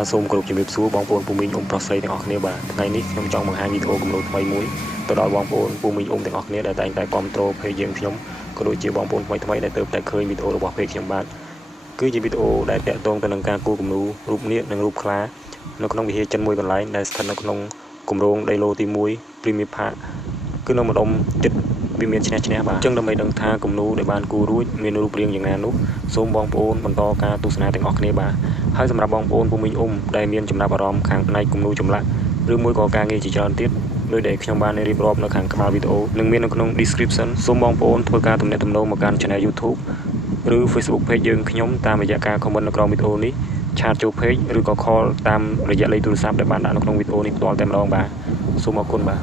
បាទសូមគោរពជំរាបសួរបងប្អូនពូមីងអ៊ំប្រុសស្រីទាំងអស់គ្នាបាទថ្ងៃនេះខ្ញុំចង់បង្ហាញវីដេអូគំនូរថ្មីមួយទៅដល់បងប្អូនពូមីងអ៊ំទាំងអស់គ្នាដែលតែងតែគាំទ្រเพจយើងខ្ញុំក៏ដូចជាបងប្អូនថ្មីដែលទើបតែឃើញវីដេអូរបស់เพจខ្ញុំបាទគឺជាវីដេអូដែលតាក់ទងទៅនឹងការគូរគំនូររូបនាគនិងរូបខ្លានៅក្នុងវិហារចិនមួយកន្លែងដែលស្ថិតនៅក្នុងគម្រោងដីឡូទី1 Premier Park គឺនៅម្ដុំចិត្តវាមានឈ្នះបាទអញ្ចឹងដើម្បីដឹងថាគំនូរដែលបានគូររួចមានរូបរាងយ៉ាងណានោះសូមបងប្អូនបន្តការទស្សនាទាំងអស់គ្នាបាទហើយសម្រាប់បងប្អូនពូមីងអ៊ំដែលមានចំណាប់អារម្មណ៍ខាងផ្នែកគំនូរចម្លាក់ឬមួយក៏ការងារជាច្រើនទៀតដោយដែលខ្ញុំបានរៀបរាប់នៅខាងក្បាលវីដេអូនឹងមាននៅក្នុង description សូមបងប្អូនធ្វើការទំនាក់ទំនងមកកាន់ channel YouTube ឬ Facebook page យើងខ្ញុំតាមរយៈការ comment នៅក្រោមវីដេអូនេះឆាតចូល page ឬក៏ call តាមរយៈលេខទូរស័ព្ទដែលបានដាក់នៅក្នុងវីដេអូនេះផ្ទាល់តែម្ដងបាទសូមអរគុណបាទ